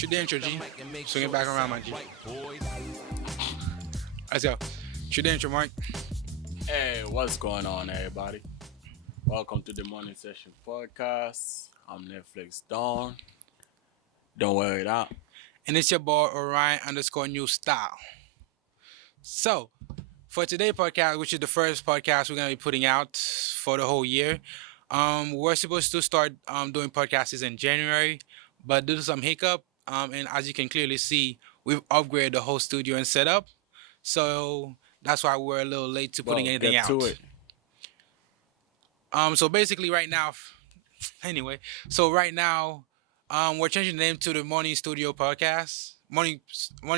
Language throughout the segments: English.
Shoot the intro, G. Swing it back around, my G. Let's go. Shoot the intro, Mark. Hey, what's going on, everybody? Welcome to the Morning Session Podcast. I'm Netflix Dawn. Don't wear it out. And it's your boy Orion underscore new style. So, for today's podcast, which is the first podcast we're gonna be putting out for the whole year, we're supposed to start doing podcasts in January, but due to some hiccup, and as you can clearly see, we've upgraded the whole studio and setup. So that's why we're a little late to putting Well, anything get to out. it. So basically, right now, anyway, so right now, we're changing the name to the Morning Studio Podcast, Morning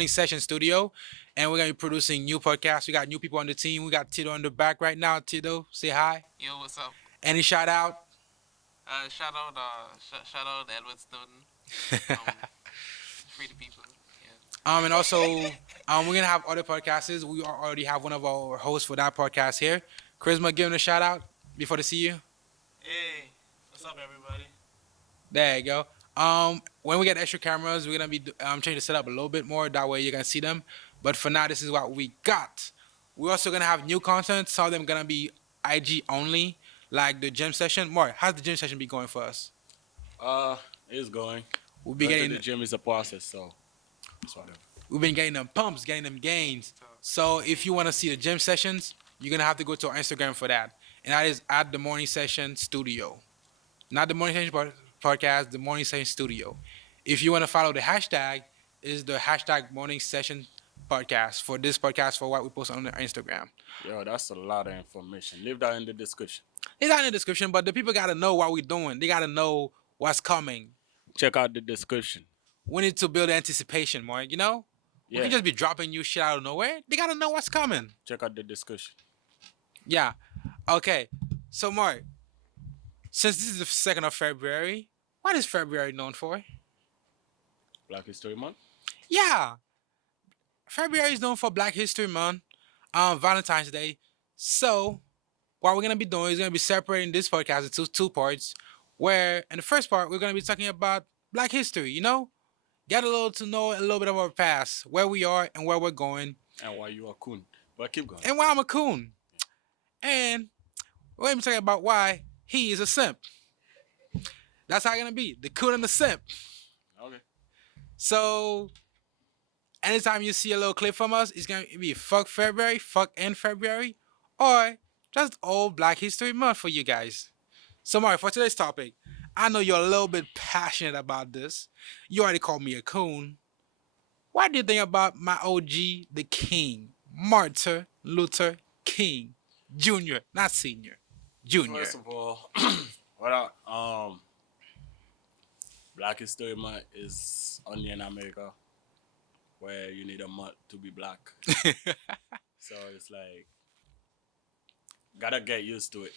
Session Studio, and we're gonna be producing new podcasts. We got new people on the team. We got Tito on the back right now. Tito, say hi. Yo, what's up? Any shout out? Shout out Edward Snowden. Um, free the people. Yeah. And also, we're gonna have other podcasts. We already have one of our hosts for that podcast here. Charisma, give him a shout out before they see you. Hey, what's up, everybody? There you go. When we get extra cameras, we're gonna be changing the setup a little bit more. That way you can see them. But for now, this is what we got. We're also gonna have new content. Some of them gonna be IG only, like the gym session. More, how's the gym session be going for us? It's going. We'll be Going to getting, the gym is a process, so it's whatever. we've been getting them pumps, getting them gains. So if you wanna see the gym sessions, you're gonna have to go to our Instagram for that, and that is at the Morning Session Studio, not the Morning Session podcast, the Morning Session Studio. If you wanna follow the hashtag, is the hashtag Morning Session Podcast for this podcast for what we post on our Instagram. Yo, that's a lot of information. Leave that in the description. It's not in the description, but the people gotta know what we're doing. They gotta know what's coming. Check out the description. We need to build anticipation, Mark. You know, we Yeah, can just be dropping new shit out of nowhere. They gotta know what's coming. check out the description. Yeah. Okay. So, Mark, since this is the 2nd of February, what is February known for? Black History Month. Yeah. February is known for Black History Month, Valentine's Day. So, what we're gonna be doing is gonna be separating this podcast into two parts. Where in the first part we're gonna be talking about Black history. You know, get a little to know a little bit of our past, where we are and where we're going, And why you are coon. But keep going. and why I'm a coon. And we're gonna be talking about why he is a simp. That's how it's gonna be, the coon and the simp. Okay. So anytime you see a little clip from us, it's gonna be fuck February, fuck in February, or just old Black History Month for you guys. So Mark, for today's topic, I know you're a little bit passionate about this. You already called me a coon. What do you think about my OG, the King, Martin Luther King Jr., not Senior, Junior? First of all, what Black History Month is only in America where you need a month to be black. So it's like gotta get used to it.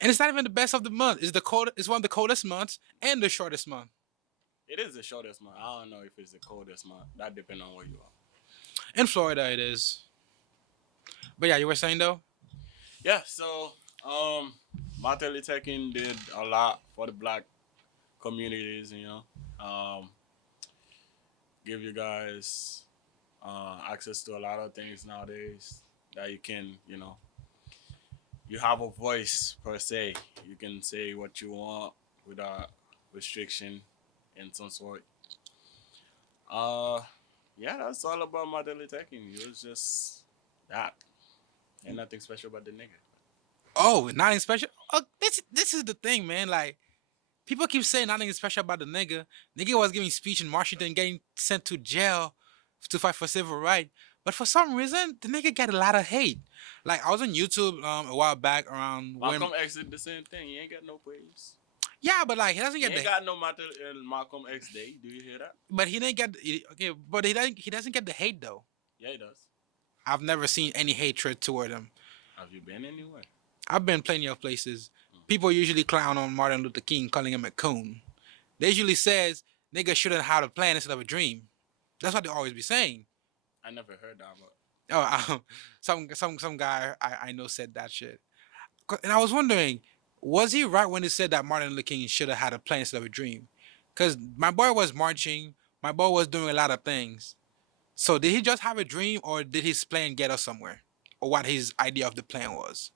And it's not even the best of the month. It's the cold. It's one of the coldest months and the shortest month. It is the shortest month. I don't know if it's the coldest month. That depends on where you are. In Florida, it is. But yeah, you were saying though. Yeah, so Martin Luther King did a lot for the black communities, you know. Give you guys access to a lot of things nowadays that you can, you know, you have a voice per se. You can say what you want without restriction in some sort. Yeah, that's all about Martin Luther King. It was just that. Ain't nothing special about the nigga. Oh, nothing special. Oh, this is the thing, man. Like people keep saying nothing special about the nigga. Nigga was giving speech in Washington, getting sent to jail to fight for civil rights. But for some reason, the nigga got a lot of hate. Like I was on YouTube a while back around when. Malcolm X did the same thing. He ain't got no praise. Yeah, but like he doesn't He get ain't the. got no Malcolm X Day. Do you hear that? But he didn't get okay. But he doesn't get the hate though. Yeah, he does. I've never seen any hatred toward him. Have you been anywhere? I've been plenty of places. People usually clown on Martin Luther King, calling him a coon. They usually says nigga shouldn't have a plan instead of a dream. That's what they always be saying. I never heard that, but Oh, some guy I know said that shit, and I was wondering, was he right when he said that Martin Luther King should have had a plan instead of a dream? Because my boy was marching My boy was doing a lot of things. So did he just have a dream, or did his plan get us somewhere, or what his idea of the plan was?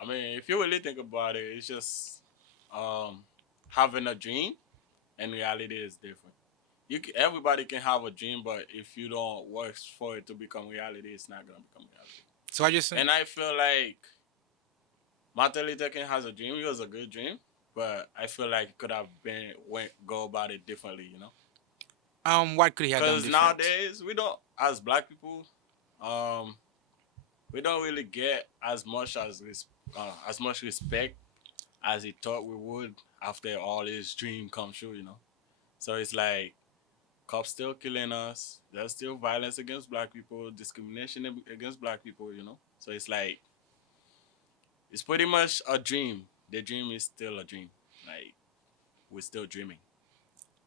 I mean, if you really think about it, it's just um, having a dream and reality is different. Everybody can have a dream, but if you don't work for it to become reality, it's not gonna become reality. So I just And I feel like Martin Luther King has a dream. It was a good dream, but I feel like it could have been went go about it differently. You know, what could he have done because different? nowadays we don't, as black people, um, we don't really get as much respect as he thought we would after all his dream come true. You know, so it's like cops still killing us. There's still violence against black people, discrimination against black people. You know, so it's like it's pretty much a dream. The dream is still a dream. Like we're still dreaming.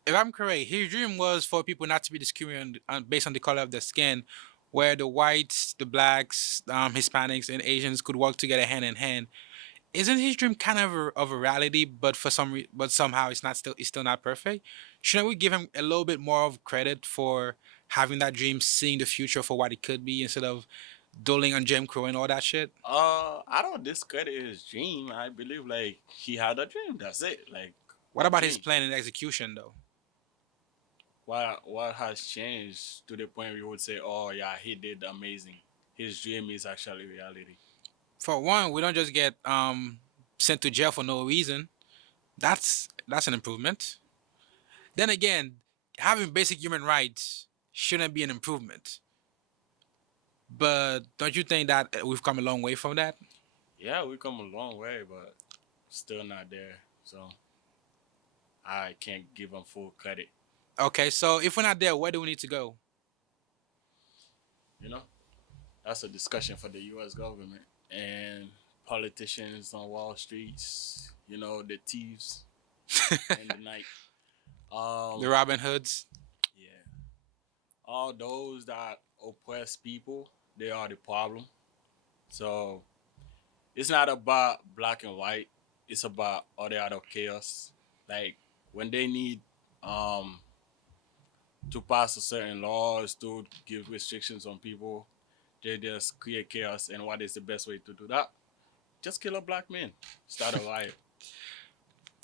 If I'm correct, his dream was for people not to be discriminated based on the color of their skin, where the whites, the blacks, Hispanics, and Asians could work together hand in hand. Isn't his dream kind of a reality, but but somehow it's still not perfect? Shouldn't we give him a little bit more of credit for having that dream, seeing the future for what it could be, instead of dulling on Jim Crow and all that shit? I don't discredit his dream. I believe like he had a dream. That's it. Like What a about his dream. plan and execution, though? What has changed to the point where you would say, oh yeah, he did amazing. His dream is actually reality. For one, we don't just get sent to jail for no reason. That's an improvement. Then again, having basic human rights shouldn't be an improvement. But don't you think that we've come a long way from that? Yeah, we come a long way, but still not there. So I can't give him full credit. Okay, so if we're not there, where do we need to go? You know, that's a discussion for the U.S. government and politicians on Wall Streets. You know, the thieves in the night. The Um, Robin Hoods. yeah, all those that oppress people, they are the problem. So it's not about black and white. It's about all the other chaos. Like when they need um to pass a certain laws to give restrictions on people, they just create chaos. And what is the best way to do that? Just kill a black man. Start a riot.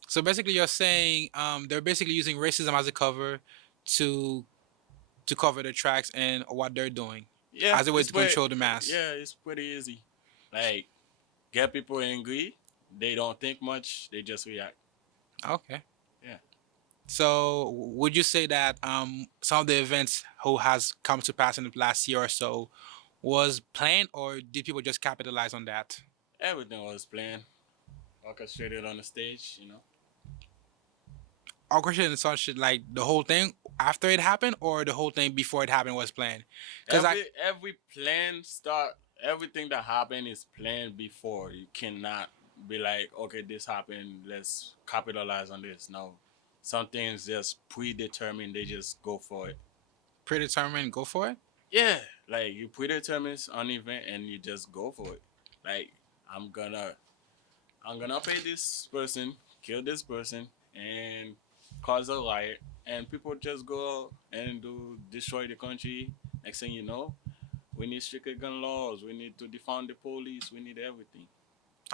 So basically, you're saying they're basically using racism as a cover to cover the tracks and what they're doing Yeah, as a way it's to pretty. control the mass. Yeah, it's pretty easy. Like get people angry. They don't think much. They just react. Okay. Yeah. So would you say that some of the events who has come to pass in the last year or so was planned, or did people just capitalize on that? Everything was planned, orchestrated on the stage. You know. Orchestrated and such shit, like the whole thing after it happened, or the whole thing before it happened was planned? Because I Every plan start everything that happened is planned before. You cannot be like, okay, this happened, let's capitalize on this. No. Some things just predetermined, they just go for it. predetermined, go for it. Yeah. Like you predetermine an event and you just go for it. Like I'm gonna I'm gonna pay this person, kill this person, and cause a riot and people just go and do destroy the country. Next thing you know, we need stricter gun laws. We need to defund the police. We need everything.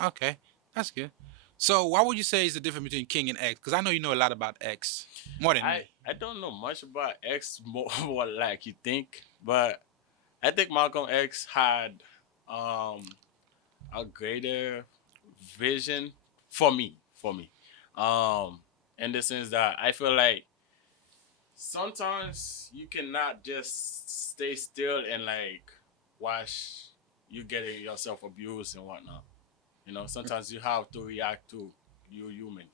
Okay, that's good. So what would you say is the difference between King and X? Because I know you know a lot about X more than me. I don't know much about X more like you think, but I think Malcolm X had um, a greater vision for me, um, in the sense that I feel like sometimes you cannot just stay still and like watch you getting yourself abused and whatnot. You know, sometimes you have to react to you human.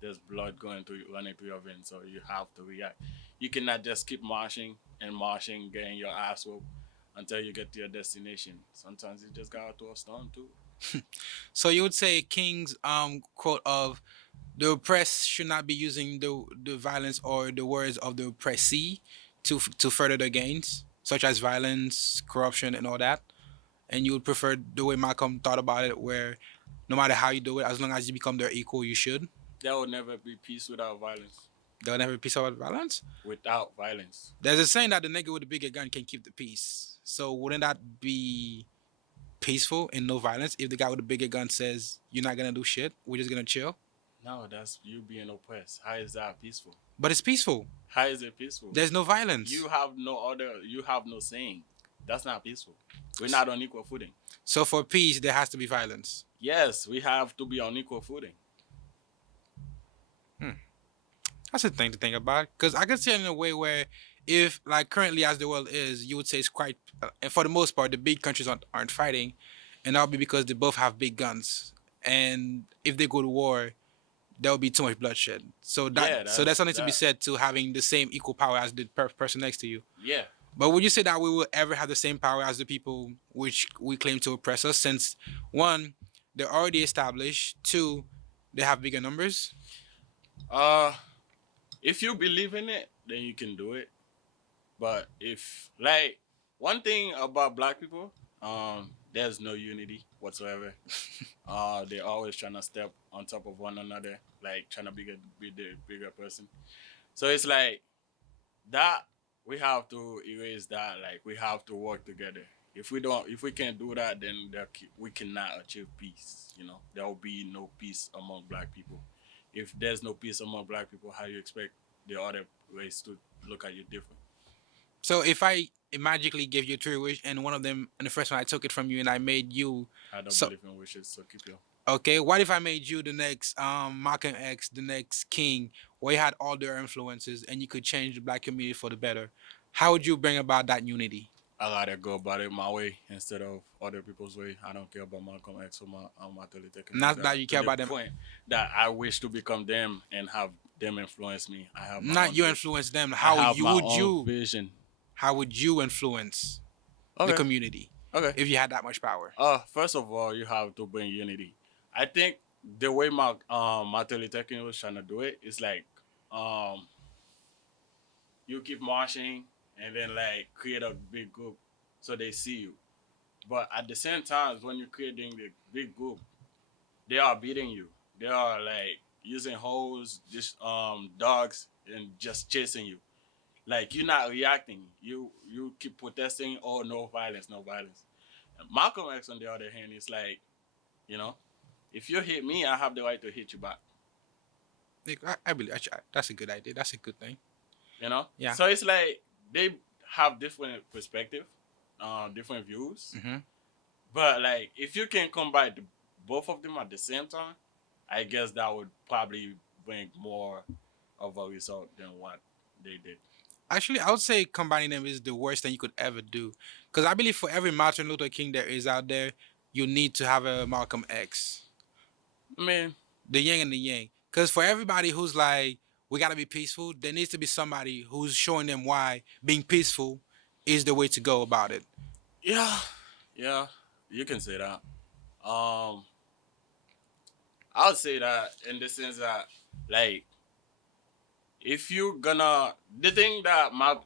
There's blood going through running through your veins, so you have to react. You cannot just keep marching and marching, getting your ass whooped until you get to your destination. Sometimes you just gotta throw a stone too. So you would say King's quote of the oppressed should not be using the violence or the words of the oppressee to further their gains, such as violence, corruption, and all that. And you would prefer the way Malcolm thought about it, where no matter how you do it, as long as you become their equal, you should. There will never be peace without violence. They'll never be peace without violence. without violence. There's a saying that the nigga with the bigger gun can keep the peace. So wouldn't that be peaceful and no violence if the guy with the bigger gun says you're not gonna do shit, we're just gonna chill? No, that's you being oppressed. How is that peaceful? But it's peaceful. How is it peaceful? There's no violence. You have no other. You have no saying. That's not peaceful. We're not on equal footing. So for peace, there has to be violence. Yes, we have to be on equal footing. That's a thing to think about. Because I can see it in a way where, if like currently as the world is, you would say it's quite, and for the most part, the big countries aren't fighting, and that'll be because they both have big guns. And if they go to war, there will be too much bloodshed. So so there's something to be said to having the same equal power as the person next to you. Yeah. But would you say that we will ever have the same power as the people which we claim to oppress us? Since one, they're already established. Two, they have bigger numbers. Uh, if you believe in it, then you can do it. But if like one thing about black people, there's no unity whatsoever. They're always trying to step on top of one another, like trying to be the bigger person. So it's like that we have to erase that. Like we have to work together. If we can't do that, then we cannot achieve peace. You know, there will be no peace among black people. If there's no peace among black people, how do you expect the other race to look at you different? So if I magically give you three wishes, and one of them, and the first one I took it from you, and I made you, I don't so believe in wishes, so keep your. okay, what if I made you the next Malcolm X, the next king, where you had all their influences, and you could change the black community for the better? How would you bring about that unity? I gotta go about it my way instead of other people's way. I don't care about Malcolm X or Martin Luther King. Not that you care about them. Point that I wish to become them and have them influence me. I have my Not own you vision. influence them. I How have you my would own you? vision? How would you influence the Okay. community Okay. if you had that much power? First of all, you have to bring unity. I think the way Martin Luther King was trying to do it is like um you keep marching and then like create a big group so they see you. But at the same time, when you're creating the big group, they are beating you. They are like using hoes, just dogs, and just chasing you. Like you're not reacting. You keep protesting. Oh, no violence, no violence. And Malcolm X, on the other hand, is like, you know, if you hit me, I have the right to hit you back. Like, I believe that's a good idea. That's a good thing. You know. Yeah. So it's like they have different perspective, different views. Mm-hmm. But like, if you can combine both of them at the same time, I guess that would probably bring more of a result than what they did. Actually, I would say combining them is the worst thing you could ever do, because I believe for every Martin Luther King there is out there, you need to have a Malcolm X, I mean, the yin and the yang. Because for everybody who's like, we gotta be peaceful, there needs to be somebody who's showing them why being peaceful is the way to go about it. yeah, yeah, you can say that. Um, I would say that in the sense that, like, if you're gonna, the thing that my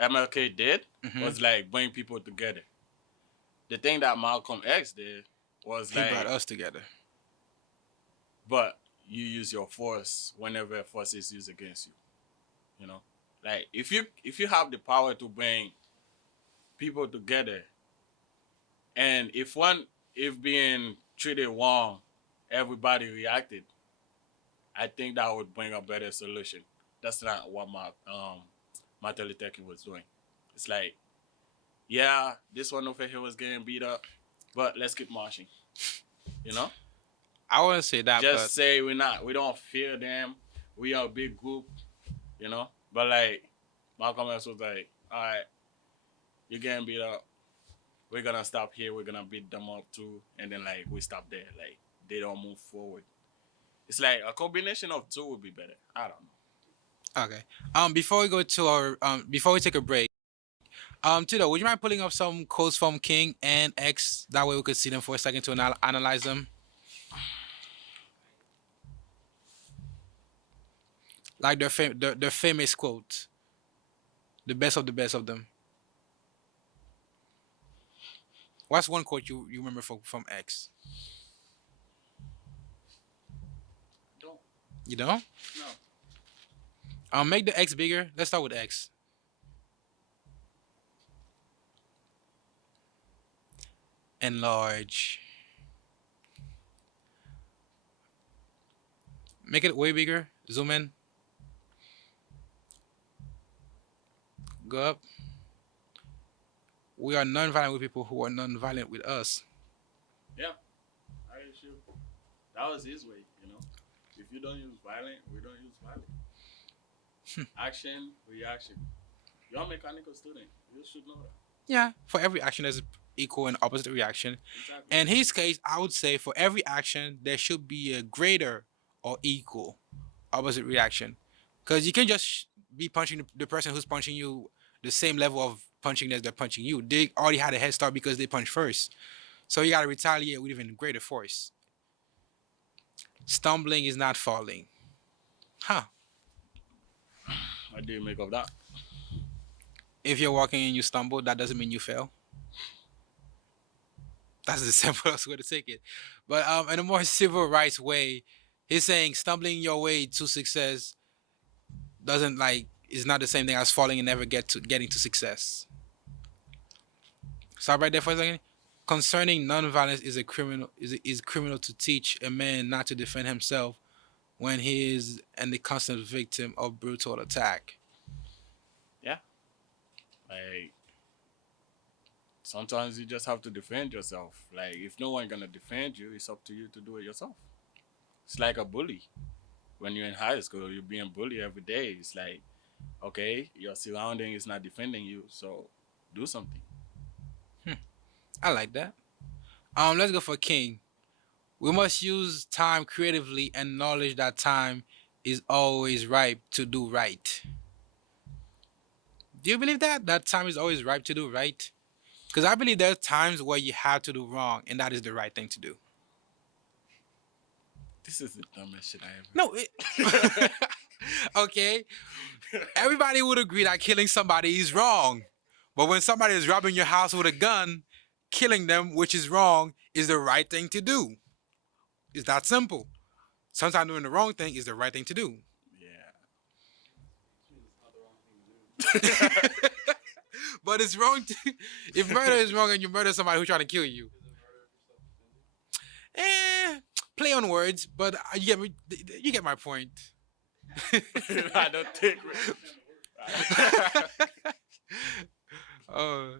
MLK did Mm-hmm. was like bring people together. The thing that Malcolm X did was He like, brought us together. but you use your force whenever force is used against you. You know, like if you have the power to bring people together, and if being treated wrong, everybody reacted, I think that would bring a better solution. That's not what Martin Luther King was doing. It's like, yeah, this one over here was getting beat up, but let's keep marching. You know, I wouldn't say that, just but say we don't fear them. We are a big group. You know, but like Malcolm X was like, all right, you're getting beat up. We're gonna stop here. We're gonna beat them up too, and then like we stop there. Like they don't move forward. It's like a combination of two would be better. I don't know. okay. Before we go to our before we take a break, Tito, would you mind pulling up some quotes from King and X? That way we could see them for a second to analyze them. Like their famous quotes, the best of them. What's one quote you remember from X? Don't You know? no. Make the X bigger. Let's start with X. Enlarge. Make it way bigger. Zoom in. Go up. We are non-violent with people who are non-violent with us. Yeah, I issue. That was his way, you know. If you don't use violent, we don't use violent. Action, reaction. You're a mechanical student. You should know that. Yeah, for every action, there's equal and opposite reaction. Exactly. In his case, I would say for every action, there should be a greater or equal opposite reaction. Because you can just be punching the person who's punching you the same level of punching as they're punching you. They already had a head start because they punched first. So you got to retaliate with even greater force. Stumbling is not falling. Huh. What do you make of that? If you're walking and you stumble, that doesn't mean you fail. That's the simplest way to take it. But in a more civil rights way, he's saying stumbling your way to success doesn't like is not the same thing as falling and never getting to success. Stop right there for a second. Concerning nonviolence is criminal to teach a man not to defend himself when he is and the constant victim of brutal attack. Yeah. Like sometimes you just have to defend yourself. Like if no one gonna defend you, it's up to you to do it yourself. It's like a bully. When you're in high school, you're being bullied every day. It's like, okay, your surrounding is not defending you, so do something. I like that. Let's go for King. We must use time creatively and knowledge that time is always ripe to do right. Do you believe that? That time is always ripe to do right? Because I believe there's times where you have to do wrong and that is the right thing to do. This is the dumbest shit I No, ever. okay. Everybody would agree that killing somebody is wrong. But when somebody is robbing your house with a gun, killing them, which is wrong, is the right thing to do. It's that simple. Sometimes doing the wrong thing is the right thing to do. Yeah. But it's wrong to, if murder is wrong and you murder somebody who's trying to kill you. Eh, play on words, but you get my point. I don't think. Oh,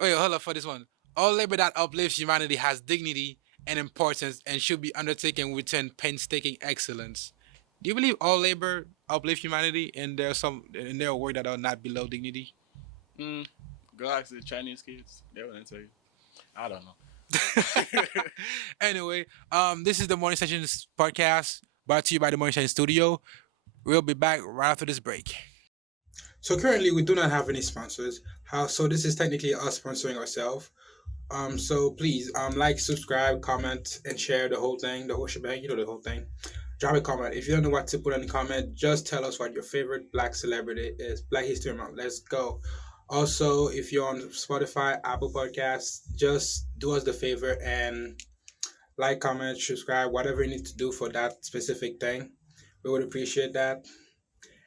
wait, hold up for this one. All labor that uplifts humanity has dignity and importance and should be undertaken with painstaking excellence. Do you believe all labor uplifts humanity and there's work that are not below dignity? Mm, go ask the Chinese kids. They will answer you. I don't know. Anyway, this is the Morning Sessions podcast brought to you by the Morning Session Studio. We'll be back right after this break. So currently, we do not have any sponsors. So this is technically us sponsoring ourselves. So please, like, subscribe, comment, and share the whole thing, the whole shebang. You know the whole thing. Drop a comment. If you don't know what to put in the comment, just tell us what your favorite Black celebrity is. Black History Month. Let's go. Also, if you're on Spotify, Apple Podcasts, just do us the favor and like, comment, subscribe, whatever you need to do for that specific thing. We would appreciate that.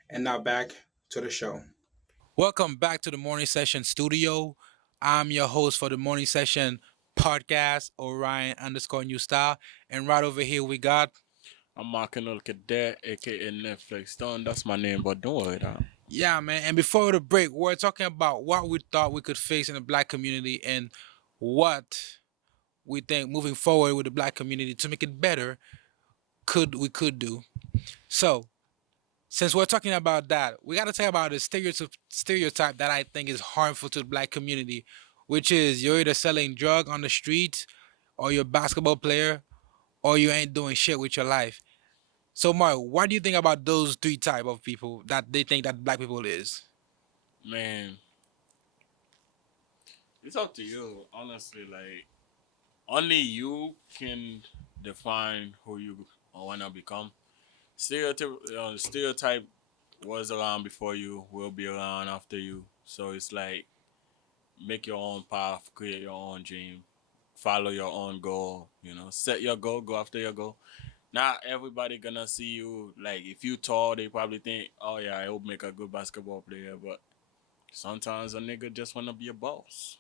And now back to the show. Welcome back to the Morning Session Studio. I'm your host for the Morning Session podcast, Orion underscore New Style. And right over here we got. I'm marking a cadet, aka Netflix Stone. That's my name, but don't worry, that. Yeah, man. And before the break, we're talking about what we thought we could face in the black community and what we think moving forward with the black community to make it better could do. So since we're talking about that, we got to talk about the stereotype that I think is harmful to the black community, which is you're either selling drug on the street, or you're a basketball player, or you ain't doing shit with your life. So, Mark, what do you think about those three type of people that they think that black people is? Man, it's up to you. Honestly, like only you can define who you wanna become. Stereotype was around before you, will be around after you. So it's like make your own path, create your own dream, follow your own goal. You know, set your goal, go after your goal. Not everybody gonna see you like if you tall, they probably think, oh yeah, I will make a good basketball player. But sometimes a nigga just wanna be a boss.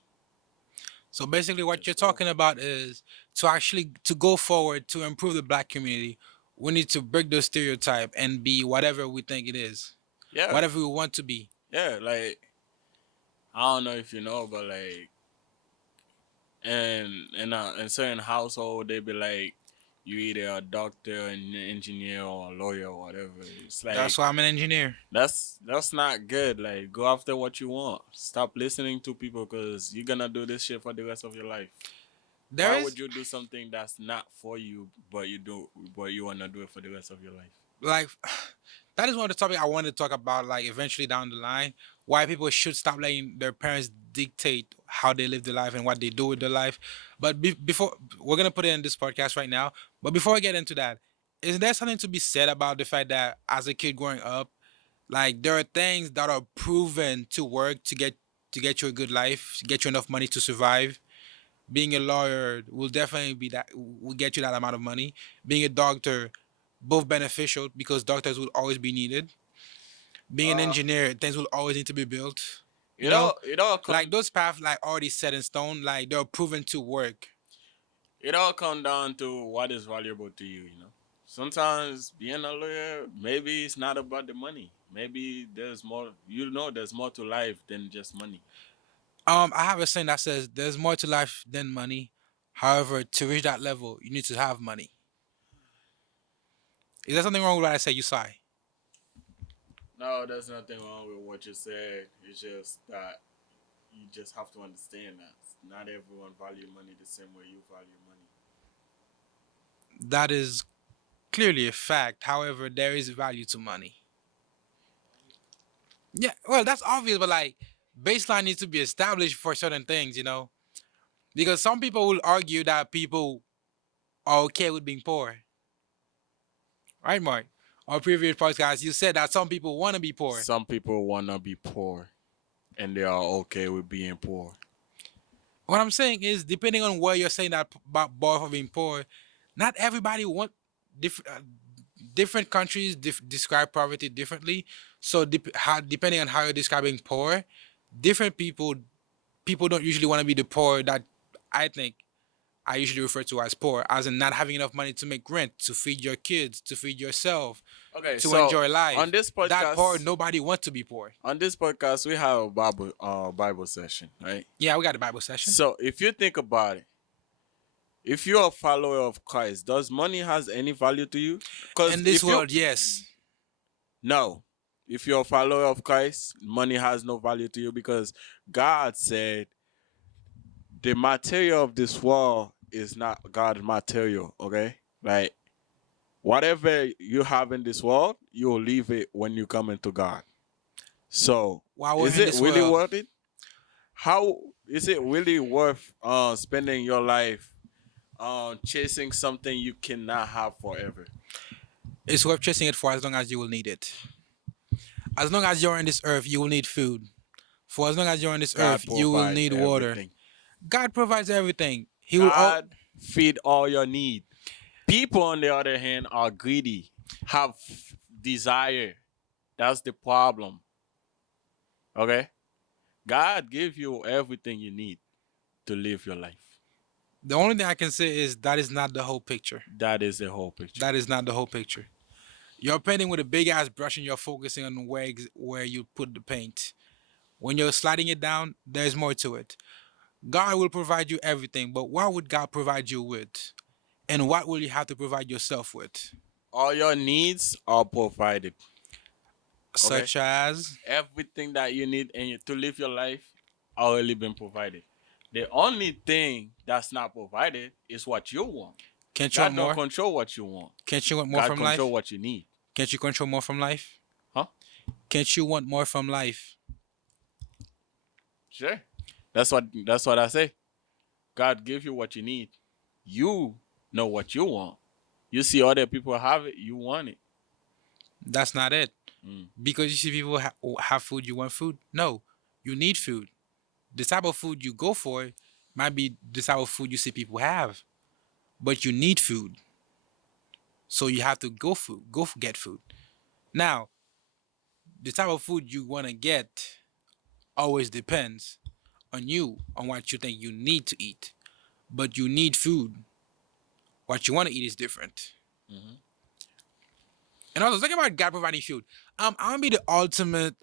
So basically, what you're Let's go. talking about is to actually to go forward to improve the black community. We need to break the stereotype and be whatever we think it is, Yeah, whatever we want to be. yeah. Like I don't know if you know, but like and in certain household they be like you either a doctor, an engineer, or a lawyer or whatever. It's like That's why I'm an engineer. that's not good. Like go after what you want. Stop listening to people because you're gonna do this shit for the rest of your life. There Why is would you do something that's not for you, but you wanna do it for the rest of your life? like that is one of the topics I wanted to talk about, like eventually down the line, why people should stop letting their parents dictate how they live their life and what they do with their life. But before we're gonna put it in this podcast right now, but before I get into that, is there something to be said about the fact that as a kid growing up, like there are things that are proven to work to get you a good life, to get you enough money to survive. Being a lawyer will definitely be that will get you that amount of money. Being a doctor, both beneficial because doctors will always be needed. Being an Uh, engineer, things will always need to be built. You it know, all it all like come those paths like already set in stone, like they're proven to work. it all come down to what is valuable to you. You know, sometimes being a lawyer, maybe it's not about the money. Maybe there's more. You know, there's more to life than just money. I have a saying that says there's more to life than money. However, to reach that level, you need to have money. Is there something wrong with what I say? You sigh. No, there's nothing wrong with what you said. It's just that you just have to understand that not everyone value money the same way you value money. That is clearly a fact. However, there is value to money. Yeah, well, that's obvious, but like baseline needs to be established for certain things, you know? Because some people will argue that people are okay with being poor. Right, Mark? Our previous podcast, you said that some people want to be poor. Some people wanna be poor, and they are okay with being poor. What I'm saying is, depending on where you're saying that about bar for being poor, not everybody want different. Different countries describe poverty differently. So depending on how you're describing poor, different people don't usually want to be the poor that I think I usually refer to as poor, as in not having enough money to make rent, to feed your kids, to feed yourself, Okay, to so enjoy on life. this That poor, podcast, nobody wants to be poor. we have a Bible session, right? Yeah, we got a Bible session. So if you think about it, if you're a follower of Christ, does money has any value to you? Because In this if you world, yes. no, if you're a follower of Christ, money has no value to you because God said the material of this world is not God's material. Okay, like whatever you have in this world, you'll leave it when you come into God. So, While we're is in it this really world, worth it? How is it really worth spending your life chasing something you cannot have forever? it's worth chasing it for as long as you will need it. As long as you're on this earth, you will need food. For as long as you're on this earth, God you will provide need water. everything. God provides everything. He will. God feed all your need. People, on the other hand, are greedy, have desire. That's the problem. Okay, God give you everything you need to live your life. The only thing I can say is that is not the whole picture. That is the whole picture. That is not the whole picture. You're painting with a big ass brush and you're focusing on where you put the paint. When you're sliding it down, there's more to it. God will provide you everything, but what would God provide you with? And what will you have to provide yourself with? All your needs are provided. Okay, Such as, everything that you need to live your life already been provided. The only thing that's not provided is what you want. can't you want God don't more? control what you want. Can't you want more God from life? control what you need. Can't you control more from life? Huh? Can't you want more from life? Sure. That's what I say. God give you what you need. You know what you want. You see other people have it, you want it. That's not it. Mm. Because you see people have food, you want food? No, you need food. The type of food you go for might be the type of food you see people have, but you need food. So you have to get food. Now, the type of food you want to get always depends on you, on what you think you need to eat. But you need food. What you want to eat is different. Hmm. And also, talking about God providing food. I'm gonna be the ultimate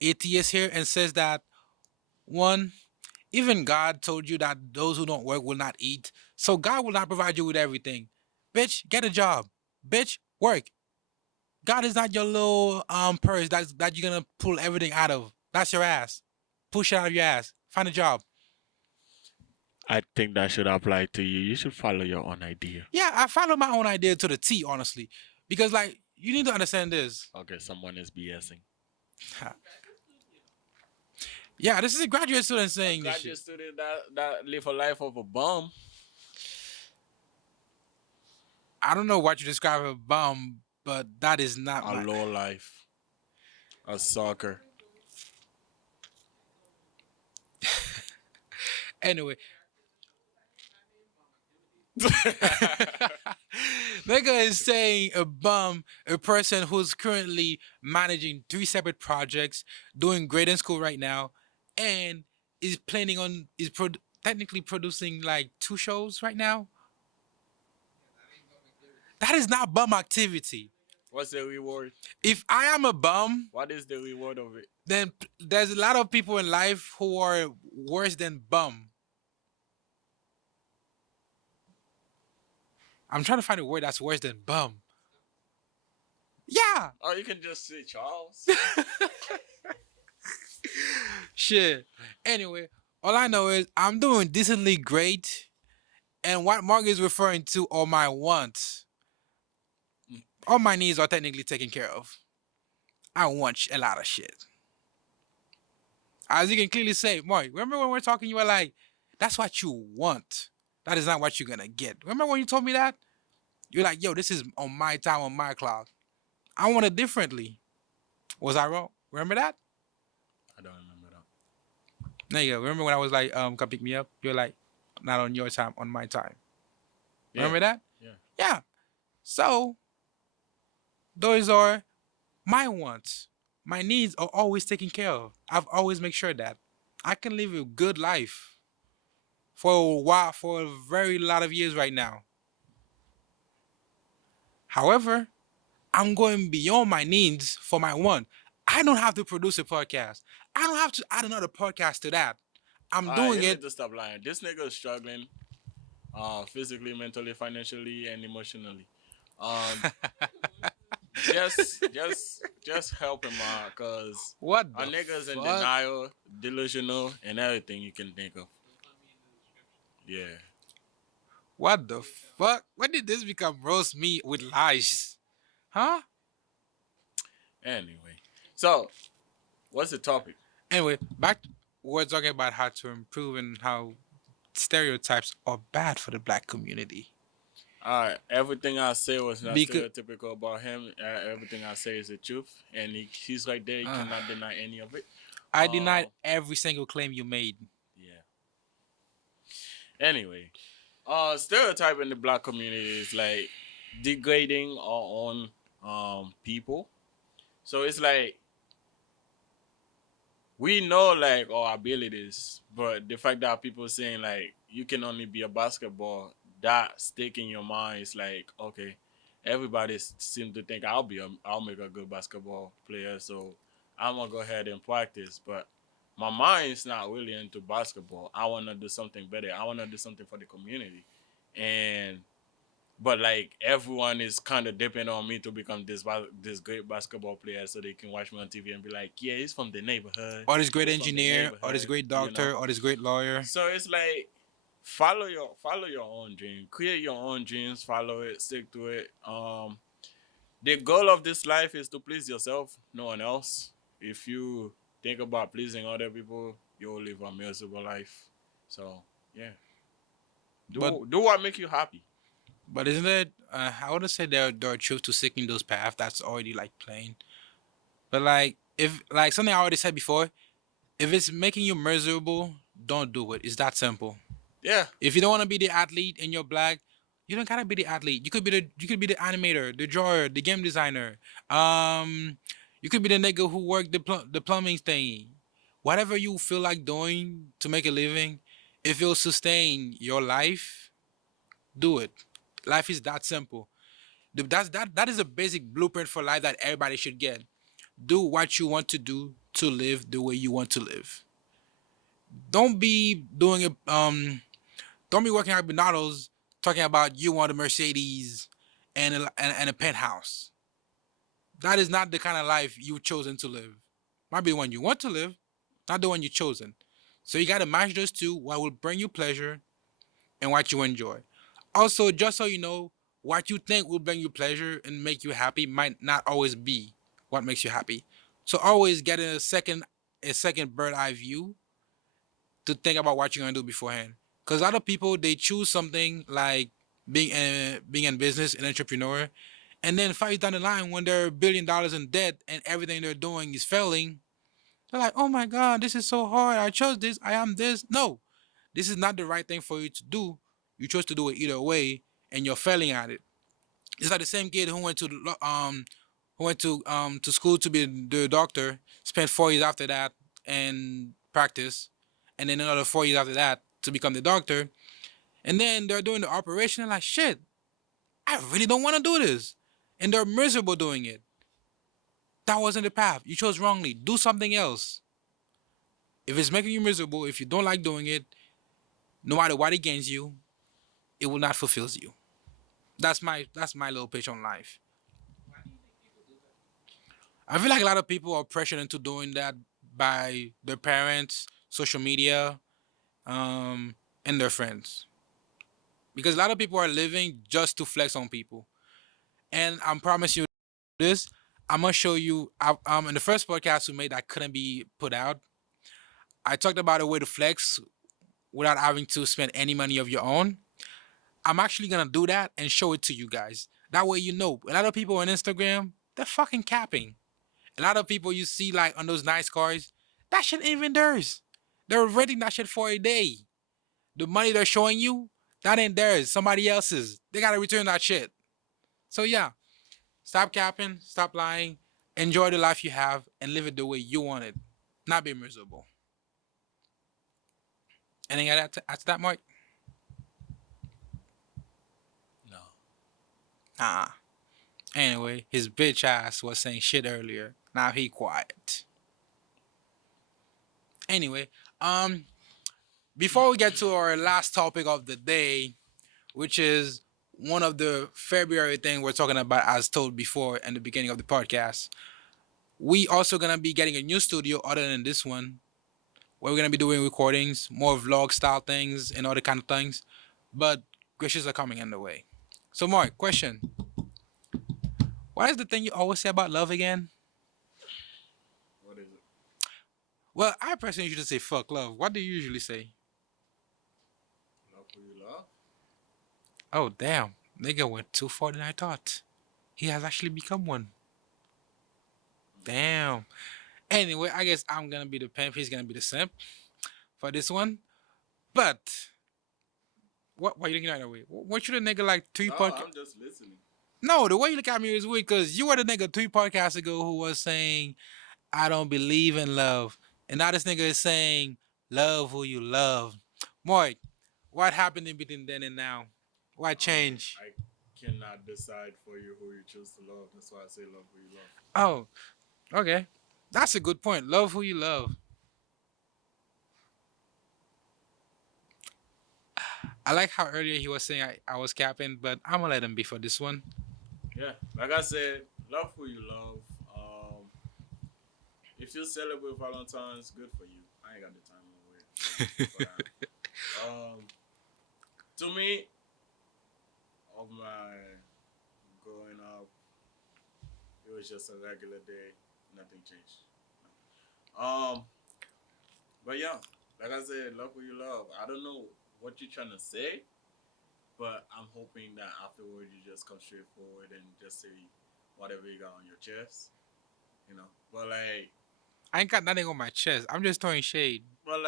atheist here and says that one, even God told you that those who don't work will not eat. So God will not provide you with everything. Bitch, get a job. Bitch, work. God is not your little purse that you're gonna pull everything out of. That's your ass. Push it out of your ass. Find a job. I think that should apply to you. You should follow your own idea. Yeah, I follow my own idea to the T, honestly. Because like you need to understand this. Okay, someone is BSing. Yeah, this is a graduate student A saying this graduate shit. student that live a life of a bum. I don't know what you describe as a bum, but that is not A my. low life. A sucker. Anyway, Nigga is saying a bum, a person who's currently managing three separate projects, doing great in school right now, and is planning on technically producing like two shows right now. That is not bum activity. What's the reward? If I am a bum, What is the reward of it? then there's a lot of people in life who are worse than bum. I'm trying to find a word that's worse than bum. Yeah. Oh, you can just say Charles. Shit. Anyway, all I know is I'm doing decently great, and what Mark is referring to are my wants. All my needs are technically taken care of. I want a lot of shit. As you can clearly say, Mark, remember when we are talking, you were like, that's what you want. That is not what you're gonna get. Remember when you told me that? You're like, yo, this is on my time, on my clock. I want it differently. Was I wrong? Remember that? I don't remember that. There you go. Remember when I was like, come pick me up? You're like, not on your time, on my time. Yeah. Remember that? Yeah. Yeah. So those are my wants. My needs are always taken care of. I've always make sure that I can live a good life for a while, for a very lot of years right now. However, I'm going beyond my needs for my want. I don't have to produce a podcast. I don't have to add another podcast to that. I'm Alright, doing you need it. to stop lying. This nigga is struggling, physically, mentally, financially, and emotionally. Um, just help him out, cause What a the nigga's in fuck? denial, delusional, and everything you can think of. Yeah. What the fuck? When did this become roast me with lies? Huh? Anyway, so what's the topic? Anyway, we're talking about how to improve and how stereotypes are bad for the black community. Alright, everything I say was not Because stereotypical about him. Everything I say is the truth, and he's right there. He cannot deny any of it. I Uh, denied every single claim you made. Yeah. Anyway, stereotype in the black community is like degrading our own people. So it's like we know like our abilities, but the fact that people saying like you can only be a basketball, that stick in your mind is like okay, everybody seem to think I'll make a good basketball player, so I'm gonna go ahead and practice, but my mind is not really into basketball. I want to do something better. I want to do something for the community, and but like everyone is kind of depending on me to become this great basketball player, so they can watch me on TV and be like, yeah, he's from the neighborhood, Or this great he's from the engineer, or this neighborhood, great you know. doctor, or this great lawyer. So it's like follow your own dream, create your own dreams, follow it, stick to it. The goal of this life is to please yourself, no one else. If you think about pleasing other people, you'll live a miserable life. So yeah, But do what make you happy. but isn't it? I wouldn't say there are truth to seeking those paths. That's already like plain. But like if like something I already said before, if it's making you miserable, don't do it. It's that simple. Yeah, If you don't want to be the athlete and you're black, You don't gotta be the athlete. You could be the animator, the drawer, the game designer. Um, you could be the nigga who worked the plumbing thing. Whatever you feel like doing to make a living, if it'll sustain your life, do it. Life is that simple. That is a basic blueprint for life that everybody should get. Do what you want to do to live the way you want to live. Don't be doing it. Don't be working at McDonald's talking about you want a Mercedes and a penthouse. That is not the kind of life you've chosen to live. Might be the one you want to live, not the one you've chosen. So you got to match those two, what will bring you pleasure and what you enjoy. Also, just so you know, what you think will bring you pleasure and make you happy might not always be what makes you happy. So always get a second bird eye view to think about what you're gonna do beforehand. Because a lot of people they choose something like being in business, an entrepreneur, and then 5 years down the line, when they're $1 billion in debt and everything they're doing is failing, they're like, "Oh my God, this is so hard. I chose this. I am this." No, this is not the right thing for you to do. You chose to do it either way, and you're failing at it. It's like the same kid who went to school to be the doctor, spent 4 years after that and practice, and then another 4 years after that to become the doctor. And then they're doing the operation and like shit, I really don't want to do this. And they're miserable doing it. That wasn't the path. You chose wrongly. Do something else. If it's making you miserable, if you don't like doing it, no matter what it gains you, it will not fulfill you. That's my little pitch on life. I feel like a lot of people are pressured into doing that by their parents, social media, um, and their friends. Because a lot of people are living just to flex on people. And I promise you this, I'm gonna show you. In the first podcast we made that couldn't be put out, I talked about a way to flex without having to spend any money of your own. I'm actually gonna do that and show it to you guys. That way you know. A lot of people on Instagram, they're fucking capping. A lot of people you see like on those nice cars, that shit ain't even theirs. They're renting that shit for a day. The money they're showing you, that ain't theirs. Somebody else's. They gotta return that shit. So yeah, stop capping, stop lying, enjoy the life you have, and live it the way you want it. Not be miserable. Anything add to that, Mark? No. Nah. Anyway, his bitch ass was saying shit earlier. Now he quiet. Anyway, before we get to our last topic of the day, which is one of the February thing we're talking about, as told before in the beginning of the podcast, we also gonna be getting a new studio other than this one, where we're gonna be doing recordings, more vlog style things and other kind of things. But wishes are coming in the way. So, Mark, question: what is the thing you always say about love again? What is it? Well, I personally usually say fuck love. What do you usually say? Love who you love. Oh damn, nigga went too far than I thought. He has actually become one. Damn. Anyway, I guess I'm gonna be the pimp. He's gonna be the simp for this one. But what? Why you looking at that way? Weren't you the nigga like three No, podcasts? I'm just listening. No, the way you look at me is weird because you were the nigga 3 podcasts ago who was saying I don't believe in love, and now this nigga is saying love who you love. Mark, what happened in between then and now? What changed? I cannot decide for you who you choose to love. That's why I say love who you love. Oh, okay. That's a good point. Love who you love. I like how earlier he was saying I was capping, but I'm gonna let him be for this one. Yeah, like I said, love who you love. If you celebrate Valentine's, good for you. I ain't got the time to wait for that. To me, of my growing up, it was just a regular day. Nothing changed. Um, but yeah, like I said, love who you love. I don't know what you're trying to say, but I'm hoping that afterward you just come straight forward and just say whatever you got on your chest, you know. I ain't got nothing on my chest. I'm just throwing shade. All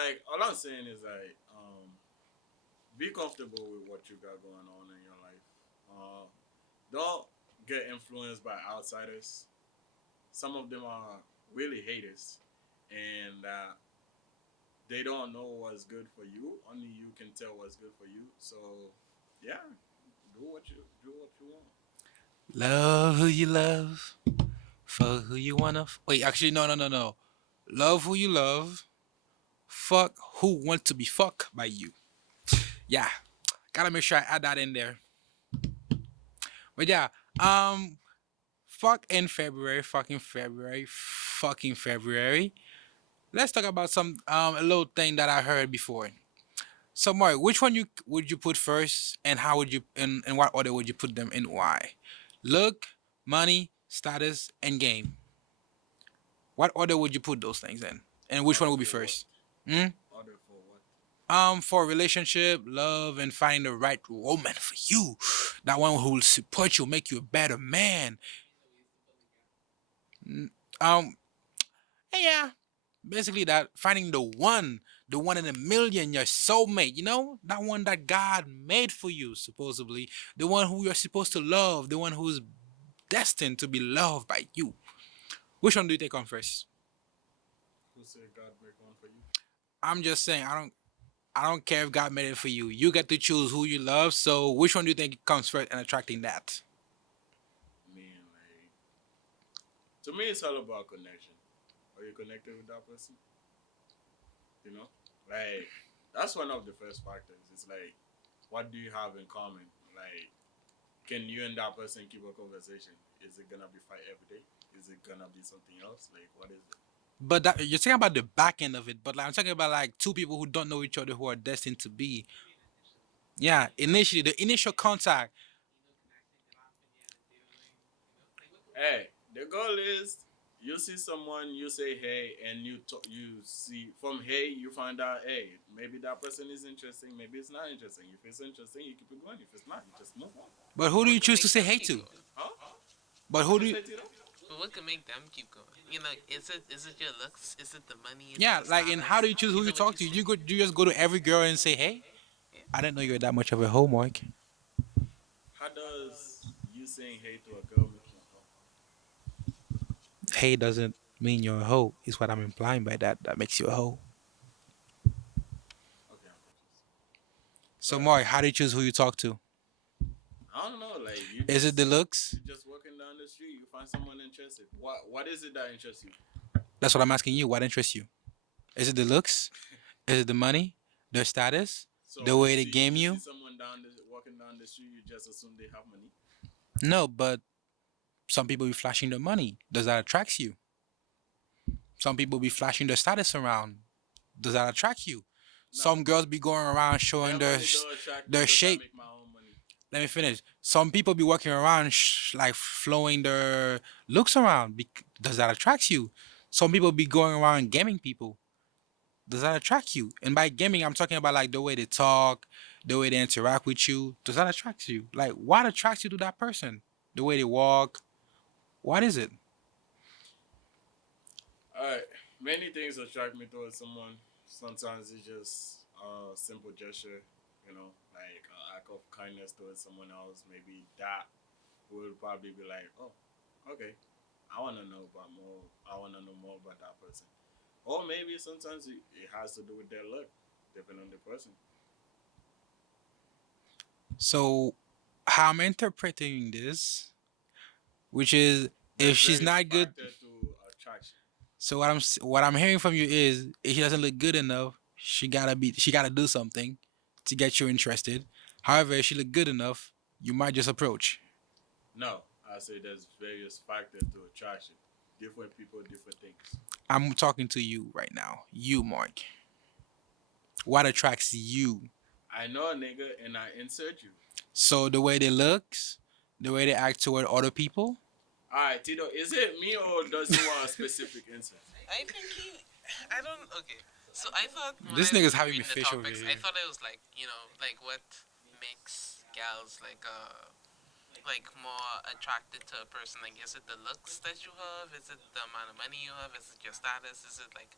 I'm saying is like, be comfortable with what you got going on in your life. Don't get influenced by outsiders. Some of them are really haters, and they don't know what's good for you. Only you can tell what's good for you. So, yeah, do what you want. Love who you love, fuck who you wanna. Wait, actually, no, no, no, no. Love who you love, fuck who wants to be fucked by you. Yeah, gotta make sure I add that in there. But yeah, fuck in February, fucking February, fucking February. Let's talk about some a little thing that I heard before. So Mark, which one you would you put first, and how would you in what order would you put them, and why? Look, money, status, and game. What order would you put those things in, and which one Order would be for what? first? Hmm? Order for what? For relationship, love, and finding the right woman for you, that one who will support you, make you a better man. Mm, Um, yeah, basically that finding the one in a million, your soulmate. You know, that one that God made for you, supposedly, the one who you're supposed to love, the one who's destined to be loved by you. Which one do you take on first? Who said God make one for you? I'm just saying, I don't care if God made it for you. You get to choose who you love. So which one do you think comes first in attracting that? Man, like to me, it's all about connection. Are you connected with that person? You know, like that's one of the first factors. It's like, what do you have in common? Like, can you and that person keep a conversation? Is it gonna be fight every day? Is it gonna be something else? Like, what is it? But that, you're talking about the back end of it. But like, I'm talking about like two people who don't know each other who are destined to be. Yeah, initially the initial contact. Hey, the goal is you see someone, you say hey, and you see from hey, you find out hey, maybe that person is interesting, maybe it's not interesting. If it's interesting, you keep it going. If it's not, you just move on. But who But do what you can choose to make say them hey keep to? going? Huh? But who What do you you, say, Tito? But what can make them keep going? You know, is it your looks? Is it the money? Is it yeah, the like, and how status? do you choose who Is you it what talk you to? see? You just go to every girl and say hey. Yeah. I didn't know you were that much of a homework. How does you saying hey to a girl make you uncomfortable? Hey doesn't mean you're a hoe. Is what I'm implying by that. That makes you a hoe. Okay, I'm confused. So But Mark, how do you choose who you talk to? I don't know. Like you Is it the just looks? you just walking down the street, you find someone interested. What is it that interests you? That's what I'm asking you. What interests you? Is it the looks? Is it the money? Their status? So The way they game you see you? someone walking down the street, you just assume they have money. No, but some people be flashing their money. Does that attract you? Some people be flashing their status around. Does that attract you? No, Some girls be going around showing their money don't attract me their because I shape. make my own money. Let me finish. Some people be walking around like flowing their looks around. Does that attract you? Some people be going around gaming people. Does that attract you? And by gaming, I'm talking about like the way they talk, the way they interact with you. Does that attract you? Like, what attracts you to that person? The way they walk. What is it? All right, many things attract me towards someone. Sometimes it's just a simple gesture, like an act of kindness towards someone else. Maybe that will probably be like, oh, okay, I want to know about more. I want to know more about that person. Or maybe sometimes it has to do with their look, depending on the person. So, how I'm interpreting this, which is if There's she's various not good. factor to attraction. So what I'm hearing from you is if she doesn't look good enough, she gotta do something to get you interested. However, if she look good enough, you might just approach. No, I say there's various factors to attraction. Different people, different things. I'm talking to you right now, you Mark. What attracts you? I know a nigga and I insert you. So the way they looks, the way they act toward other people. All right, Tito, is it me or does he want a specific answer? I think he. I don't. Okay. So I thought when This I nigga's was having me reading the fish over topics, here. I thought it was like like what makes gals like more attracted to a person. Like, is it the looks that you have? Is it the amount of money you have? Is it your status? Is it like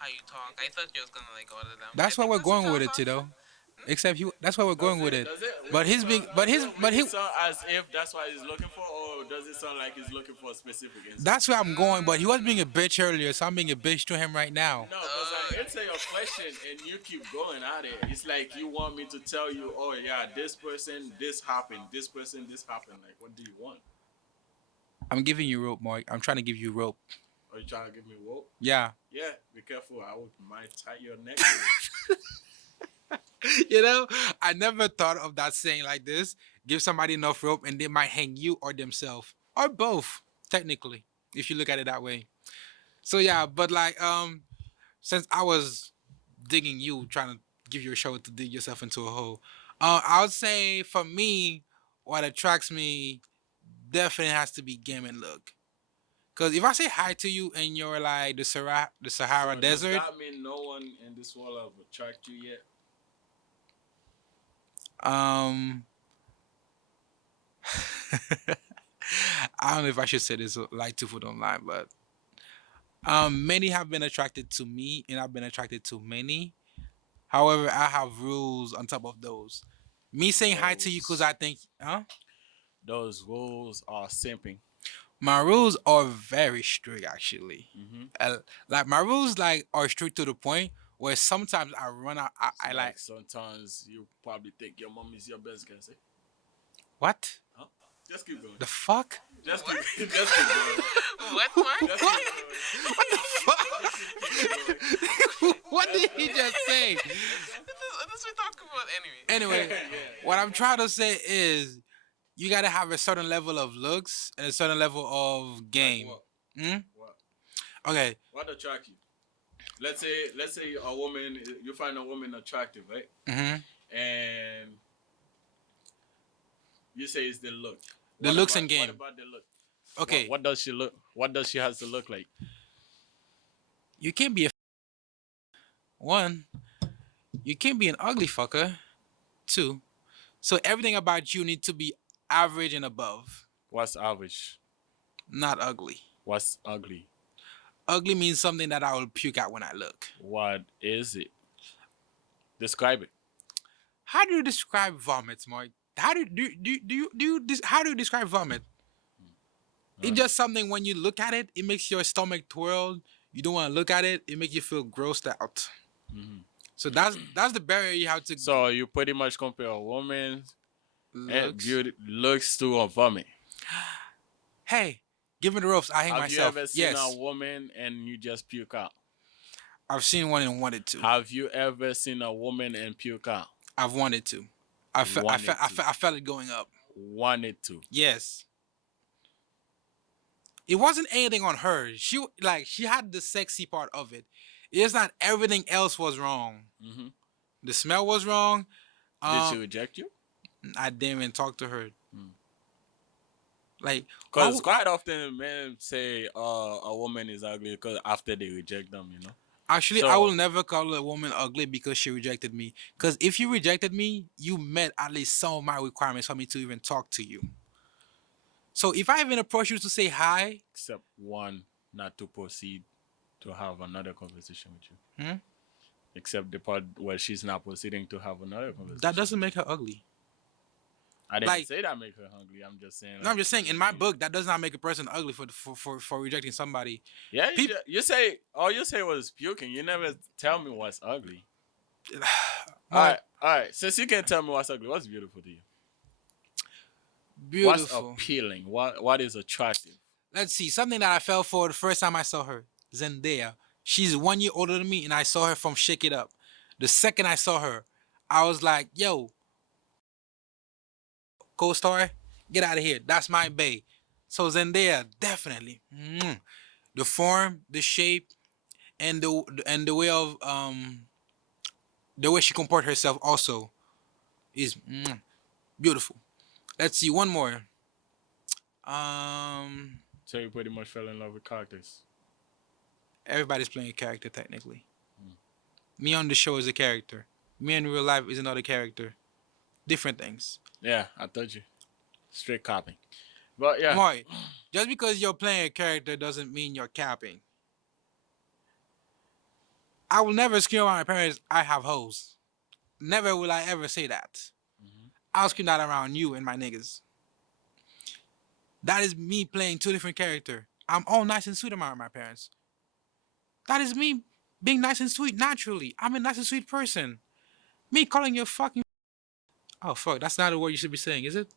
how you talk? I thought you was gonna like order them. I That's why think we're that's what going y'all with was it, Tito. answering. Except he. That's why we're Does going with it? it. Does it? But he's being. But his. But Make he. it sound as if that's what he's looking for, or does it sound like he's looking for a specific answer? That's where I'm going. But he was being Mm. a bitch earlier, so I'm being a bitch to him right now. No, because I Oh, answer your question and you keep going at it. It's like you want me to tell you, oh yeah, this person, this happened. This person, this happened. Like, what do you want? I'm giving you rope, Mark. I'm trying to give you rope. Are you trying to give me whoop? Yeah. Yeah, be careful. I would might tie your neck. Bro. You know, I never thought of that saying like this. Give somebody enough rope and they might hang you or themselves. Or both, technically, if you look at it that way. So yeah, but like since I was digging you, trying to give you a show to dig yourself into a hole. I would say for me, what attracts me definitely has to be game and look. Cause if I say hi to you and you're like the So Sahara does Desert, that mean no one in this world have attracted you yet? um, I don't know if I should say this like to put online, but many have been attracted to me, and I've been attracted to many. However, I have rules on top of those. Me saying hi to you because Those I think, huh? those rules are simping. My rules are very strict, actually. Mm-hmm. Like my rules, like are strict to the point where sometimes I run out. I like Like sometimes you probably think your mom is your best guess. Eh? what Huh? Just keep going. the fuck? Just what? keep, just keep going. What, Mark? Just keep going. What the fuck? What did he just say? What is we talking about Anyway, what I'm trying to say is you gotta have a certain level of looks and a certain level of Like game. what? Hmm? What? Okay. What attract you? Let's say a woman, you find a woman attractive, right? Hmm. And you say it's the look. The looks and What game. about the look? Okay. What does she look? What does she has to look like? You can't be a one. You can't be an ugly fucker. Two. So everything about you need to be average and above, What's average? not ugly. What's ugly? Ugly means something that I will puke at when I look. What is it? Describe it. How do you describe vomits, Mark? How how do you describe vomit? It's just something when you look at it, it makes your stomach twirl. You don't want to look at it. It makes you feel grossed out. Mhm. So that's the barrier you have to So you pretty much compare a woman and looks. beauty looks to a vomit. Hey, give me the ropes. I hang Have you myself. ever seen a Yes, woman and you just puke out? I've seen one and wanted to. Have you ever seen a woman and puke out? I've wanted to. Wanted to. I felt it going up. Wanted to. Yes. It wasn't anything on her. She had the sexy part of it. It's not everything else was wrong. Hmm. The smell was wrong. Did she Um, reject you? I didn't even talk to her. Mm. Like, why Because would- quite often men say a woman is ugly because after they reject them, you know. actually, I So will never call a woman ugly because she rejected me. Because if you rejected me, you met at least some of my requirements for me to even talk to you. So if I even approach you to say hi, except one, not to proceed to have another conversation with you. hmm, Except the part where she's not proceeding to have another conversation. that doesn't make her ugly. I didn't like- say that make her hungry. I'm just saying. No, I'm just saying, in my book, that does not make a person ugly for rejecting somebody. Yeah, Peop- you say all you say was puking. You never tell me what's ugly. Well, All right. Since you can't tell me what's ugly, what's beautiful to you? beautiful. What's appealing? What is attractive? Let's see, something that I fell for the first time I saw her. Zendaya. She's 1 year older than me, and I saw her from Shake It Up. The second I saw her, I was like, "Yo, co-star, get out of here. That's my bae." So Zendaya, definitely. The form, the shape, and the way of the way she comport herself also is beautiful. Let's see one more. Um, So you pretty much fell in love with characters. Everybody's playing a character technically. Me on the show is a character. Me in real life is another character. Different things. Yeah, I told you. Straight copying. But yeah. Moy, just because you're playing a character doesn't mean you're capping. I will never scream at my parents, I have hoes. Never will I ever say that. Mhm. I'll scream that around you and my niggas. That is me playing two different characters. I'm all nice and sweet around my parents. That is me being nice and sweet naturally. I'm a nice and sweet person. Me calling you a fucking. Oh, fuck. That's not a word you should be saying, is it?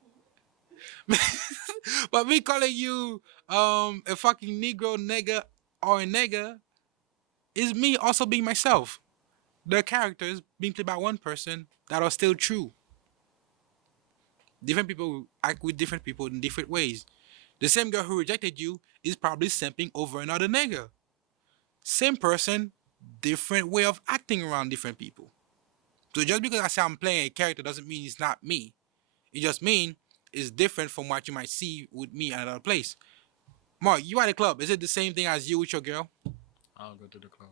But me calling you a fucking Negro, nigga, or a nigga is me also being myself. The characters being played by one person that are still true. Different people act with different people in different ways. The same girl who rejected you is probably simping over another nigga. Same person, different way of acting around different people. So just because I say I'm playing a character doesn't mean it's not me. It just means it's different from what you might see with me at another place. Mark, you at a club. Is it the same thing as you with your girl? I don't go to the club.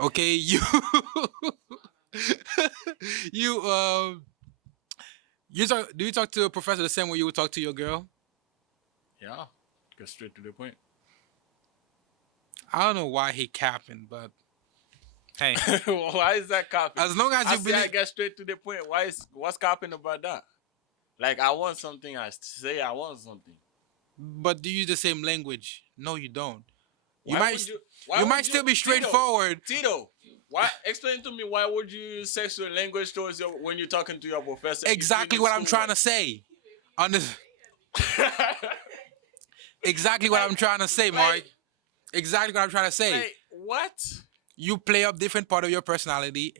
Okay, you you do you talk to a professor the same way you would talk to your girl? Yeah, get straight to the point. I don't know why he capping, but hey, Why is that copying? as long as I you say I believe, get straight to the point. What's copying about that? Like I want something, I say I want something. but do you use the same language? No, you don't. You Why might would you? Why you would might you, still be straightforward. Tito, why? Explain to me why would you use sexual language towards your when you're talking to your professor? Exactly what I'm trying to say. On this, exactly what I'm trying to say, Mark. like, Exactly what I'm trying to say. like what? You play up different part of your personality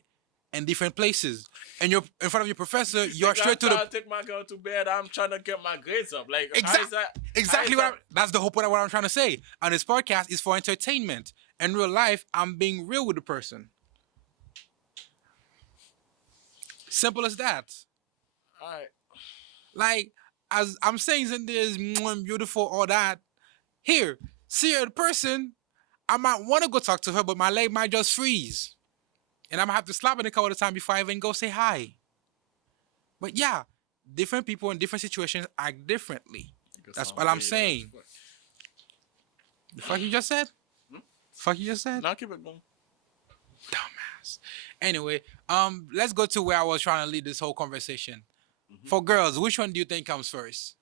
in different places. And you're in front of your professor, you're Like, I'm straight to trying the to take my girl to bed. I'm trying to get my grades up. Like, how exact is that? exactly how is that's the whole point of what I'm trying to say. And this podcast is for entertainment. In real life, I'm being real with the person. Simple as that. All right. Like, as I'm saying, Zendaya is beautiful, all that. Here, see her in person. I might want to go talk to her, but my leg might just freeze. And I'm gonna have to slap in a couple of times before I even go say hi. But yeah, different people in different situations act differently. That's what I'm saying. The fuck you just said? Hmm? Fuck you just said? Now keep it going. Dumbass. Anyway, let's go to where I was trying to lead this whole conversation. Mhm. For girls, which one do you think comes first?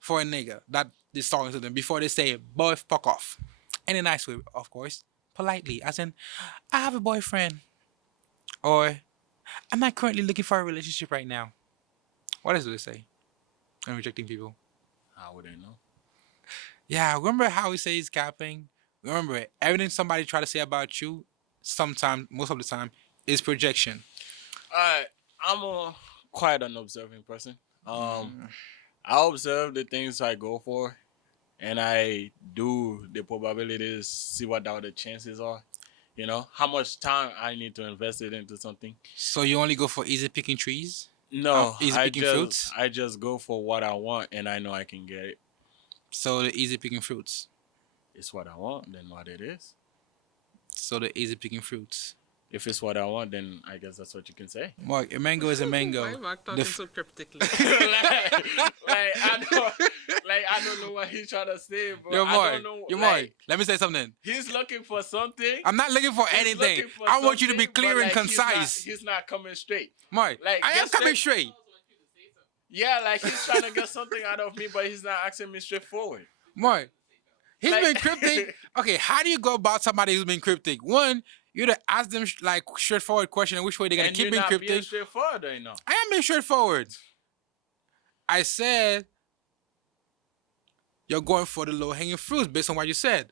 For a nigga that is talking to them before they say, boy, fuck off. In a nice way, of course. Politely. As in, I have a boyfriend. Or, I'm not currently looking for a relationship right now. What else do they say? I'm rejecting people. How would I know? Yeah, remember how he says capping? Remember, everything somebody try to say about you, sometimes, most of the time, is projection. All right. I'm a quite an observing person. Mm. I observe the things I go for, and I do the probabilities, see what the other chances are. You know, how much time I need to invest it into something. So you only go for easy picking trees? No, Easy picking fruits? I just go for what I want, and I know I can get it. So the easy picking fruits. It's what I want, then what it is. So the easy picking fruits. If it's what I want, then I guess that's what you can say. Mark, a mango is a mango. Why Mark The talking f- so cryptically? I don't know what he's trying to say, but Yo, I Mark, don't know. yo, like, Mark, let me say something. he's looking for something. I'm not looking for He's anything. looking for I want you to be something, clear but, and like, concise. He's not coming straight. Mark, like, I am just coming say- straight. Yeah, like he's trying to get something out of me, but he's not asking me straightforward. Mark, he's Like- been cryptic. Okay, how do you go about somebody who's been cryptic? One, you to ask them like straightforward question, which way they're gonna And keep you're being not cryptic. being straightforward right now. I am being straightforward. I said you're going for the low hanging fruits based on what you said.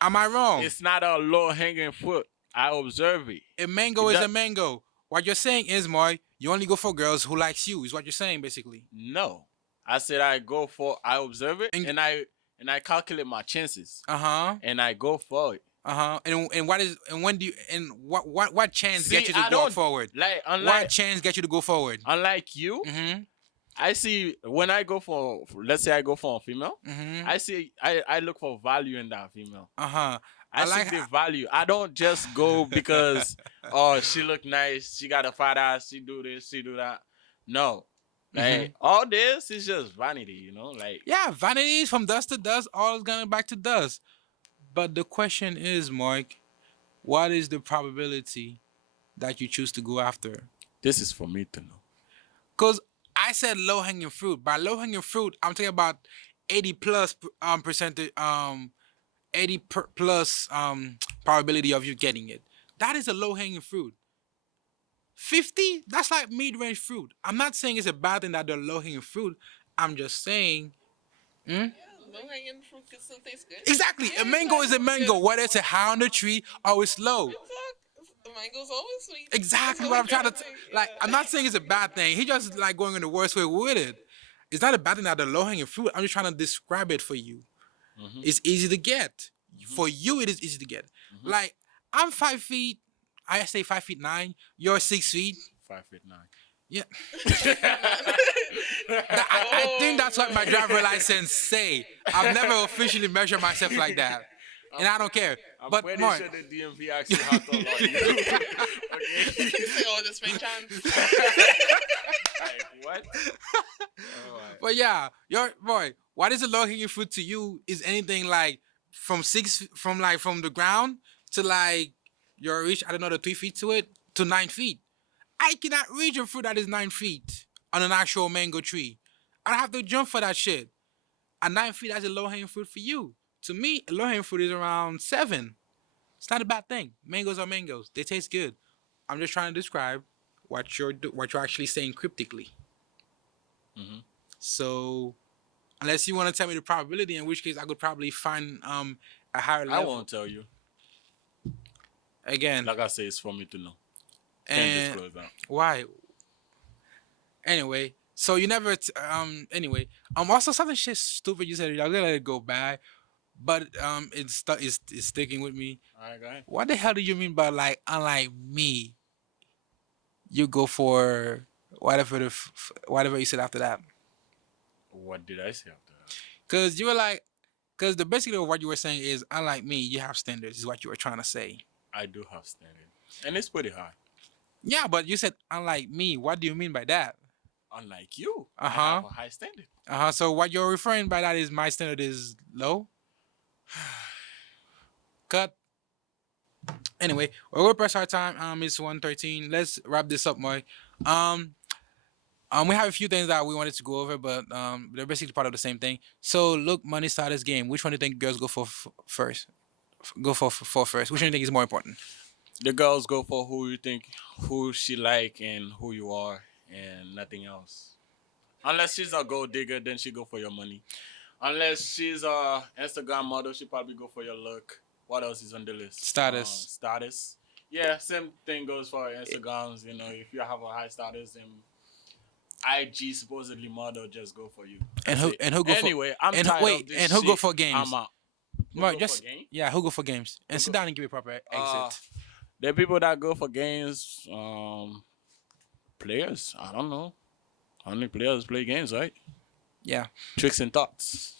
Am I wrong? It's not a low hanging fruit. I observe it. A mango It is a does- mango. What you're saying is, Mark, you only go for girls who likes you. Is what you're saying, basically. No, I said I observe it, And- and I calculate my chances, Uh huh. and I go for it. Uh huh. And what is and when do you and what chance See, get you to I go don't- forward? Like What unlike chance get you to go forward? you, Mm-hmm. I see when I go for, let's say I go for a female, Mm-hmm. I look for value in that female. Uh huh. I I like- see the value. I don't just go because oh she look nice, she got a fat ass, she do this, she do that. No, like all this is just vanity, you know. Like Yeah, vanity is from dust to dust. All is gonna back to dust. But the question is, Mark, what is the probability that you choose to go after? This is for me to know. Because I said low hanging fruit. By low hanging fruit, I'm talking about 80 plus percentage 80 plus probability of you getting it. That is a low hanging fruit. 50, that's like mid range fruit. I'm not saying it's a bad thing that they're low hanging fruit. I'm just saying. Yeah, low hanging fruit can still taste good. Exactly. A Yeah, mango is a exactly. mango, whether it's a high on the tree or it's low. Exactly. The mango's always sweet. Exactly That's what what I'm trying to say. like. Yeah. I'm not saying it's a bad thing. He just like going in the worst way with it. It's not a bad thing that the low hanging fruit. I'm just trying to describe it for you. Mm-hmm. It's easy to get. Mm-hmm. For you, it is easy to get. Mm-hmm. Like I'm 5 feet. I say 5'9". You're 6 feet. 5'9". Yeah. I think that's what my driver license say. I've never officially measured myself like that, and I don't care. I'm But pretty more, sure the DMV actually how tall are you? Okay. Say, oh, this may chance. Like what? Alright. but yeah, your boy. What is a low hanging fruit to you? Is anything like from the ground to like your reach? I don't know the 3 feet to it to 9 feet. I cannot reach a fruit that is 9 feet on an actual mango tree. I have to jump for that shit. At 9 feet, that's a low hanging fruit for you. To me, a low hanging fruit is around 7. It's not a bad thing. Mangoes are mangoes. They taste good. I'm just trying to describe what you're actually saying cryptically. Mm-hmm. So, unless you want to tell me the probability, in which case I could probably find a higher I level. won't tell you. Again, Like I say, it's for me to know. Can't and disclose that. why? Anyway, so you never anyway, also something shit stupid you said. I'm gonna let it go by, but it's sticking with me. Alright, go ahead. What the hell do you mean by like unlike me? You go for whatever you said after that. What did I say after that? Cause you were like, cause the basically what you were saying is unlike me, you have standards. Is what you were trying to say. I do have standard, and it's pretty high. Yeah, but you said unlike me. What do you mean by that? Unlike you, I Uh-huh. have a high standard. So what you're referring by that is my standard is low. Cut. Anyway, we're past our time. It's 1:13. Let's wrap this up, Mike. We have a few things that we wanted to go over, but they're basically part of the same thing. So, look, money status game. Which one do you think girls go for first? Go for first. Which one do you think is more important? The girls go for who you think, who she like, and who you are, and nothing else. Unless she's a gold digger, then she go for your money. Unless she's a Instagram model, she probably go for your look. What else is on the list? Status. Status. Yeah, same thing goes for Instagrams. You know, if you have a high status, then IG supposedly model just go for you. And That's it. who go Anyway, I'm and tired wait, of this and who go shit. for games? I'm out. Who Right, go just for game? yeah, who go for games? And Who sit go- down and give a proper exit. There are people that go for games. Players. I don't know. How many players play games, right? Yeah. Tricks and thoughts.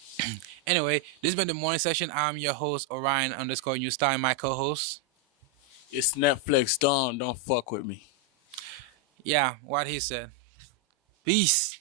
Anyway, this has been the morning session. I'm your host, Orion _ New Star, and my co-host. It's Netflix. Don't fuck with me. Yeah, what he said. Peace.